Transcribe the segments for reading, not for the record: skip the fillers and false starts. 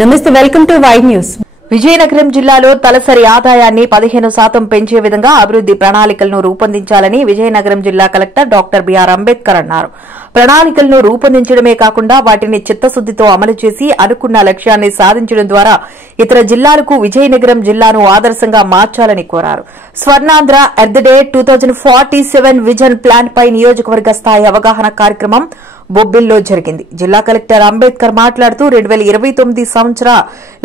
నమస్తే, welcome to wide news. Vizianagaram జిల్లాలో తలసరి ఆదాయాన్ని 15% పెంచే విధంగా అభివృద్ది ప్రణాళికలను రూపొందించాలని విజయనగరం జిల్లా కలెక్టర్ డాక్టర్ బిఆర్ అంబేద్కర్ అన్నారు. ప్రణాళికలను రూపొందించడమే కాకుండా వాటిని చిత్తశుద్దితో అమలు చేసి అనుకున్న లక్ష్యాన్ని సాధించడం ద్వారా ఇతర జిల్లాలకు విజయనగరం జిల్లాను ఆదర్శంగా మార్చాలని కోరారు. Swarnandhra at the day 2047 vision plan పై నియోజకవర్గ స్థాయి అవగాహన కార్యక్రమం బొబ్బిల్లో జరిగింది. జిల్లా కలెక్టర్ అంబేద్కర్ మాట్లాడుతూ 2029 సంవత్సర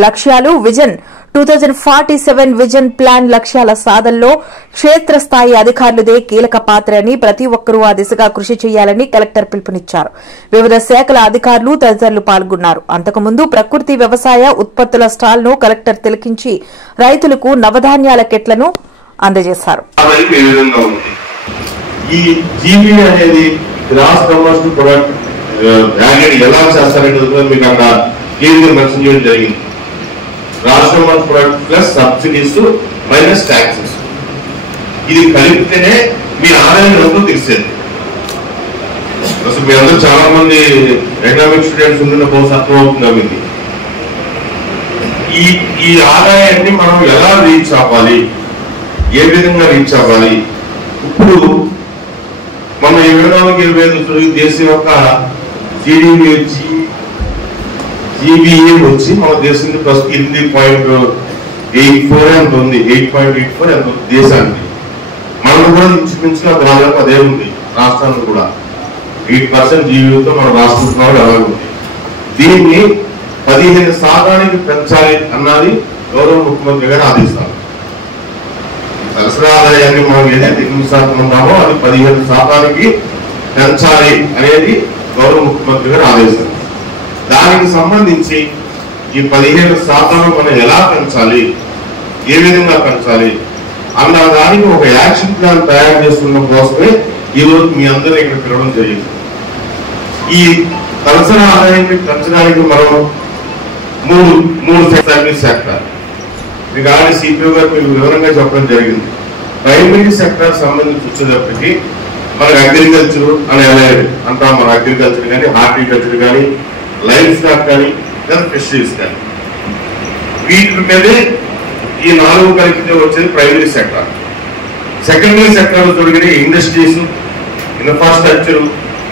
లక్ష్యాలు, విజన్ 2047 విజన్ ప్లాన్ లక్ష్యాల సాధనలో క్షేత్రస్థాయి అధికారులదే కీలక పాత్ర అని, ప్రతి ఒక్కరూ ఆ దిశగా కృషి చేయాలని కలెక్టర్ పిలుపునిచ్చారు. వివిధ శాఖల అధికారులు తదితరులు పాల్గొన్నారు. అంతకుముందు ప్రకృతి వ్యవసాయ ఉత్పత్తుల స్టాల్ ను కలెక్టర్ తిలకించి రైతులకు నవధాన్యాల కిట్లను అందజేశారు. గ్రాస్ కమర్షియల్ ప్రొడక్ట్ బ్రాండెడ్ ఎలా చేస్తారనేది మీకు అక్కడ క్లియర్గా మెన్షన్ చేయడం జరిగింది. Gross commercial product plus subsidies minus taxes, ఇది కలిపితేనే మీ ఆదాయం ఎంతో తెలిసేది. అసలు మీ అందరూ చాలా మంది ఎకనామిక్ స్టూడెంట్స్ ఉన్న కోసం అర్థమవుతుంది. మీకు ఈ ఆదాయాన్ని మనం ఎలా రీచ్ అవ్వాలి, ఏ విధంగా రీచ్ అవ్వాలి? ఇప్పుడు మన 2025 దేశం యొక్క జీడీపీ వచ్చి జీబీఏ వచ్చి మన దేశం ప్రస్తుతం 8.84 ఎంత ఉంది, 8.84 ఎంత ఉంది దేశానికి. మనకు కూడా ఇంచుమించుగా దాదాపు అదే ఉంది. రాష్ట్రానికి కూడా 8% జీబీతో మన రాష్ట్రంలో అలాగే ఉంది. దీన్ని 15% పెంచాలి అన్నది గౌరవ ముఖ్యమంత్రి గారు ఆదేశాలు. తలసరి ఆదాయాన్ని మనం ఏదైతే 8% ఉన్నామో అది 15% పెంచాలి అనేది గౌరవ ముఖ్యమంత్రి గారు ఆదేశం. దానికి సంబంధించి ఈ 15% మనం ఎలా పెంచాలి, ఏ విధంగా పెంచాలి అన్న దానికి ఒక యాక్షన్ ప్లాన్ తయారు చేసుకున్న కోసమే ఈరోజు మీ అందరూ ఇక్కడ పిలవడం జరిగింది. ఈ తలసరి ఆదాయాన్ని పెంచడానికి మనం మూడు సర్వీస్ సెక్టర్ మీకు ఆల్రెడీ సిపిఓ గారు మీకు వివరంగా చెప్పడం జరిగింది. ప్రైమరీ సెక్టర్ సంబంధించి వచ్చేటప్పటికి మనకు అగ్రికల్చర్ అని అంటాం. మన అగ్రికల్చర్ కానీ, హార్టికల్చర్ కానీ, లైఫ్ స్టాక్ కానీ, లేదా ఫిషరీస్ కానీ, వీటి మీదే ఈ 4 కలిపితే వచ్చేది ప్రైమరీ సెక్టర్. సెకండరీ సెక్టర్ తొలగిన ఇండస్ట్రీస్, ఇన్ఫ్రాస్ట్రక్చర్,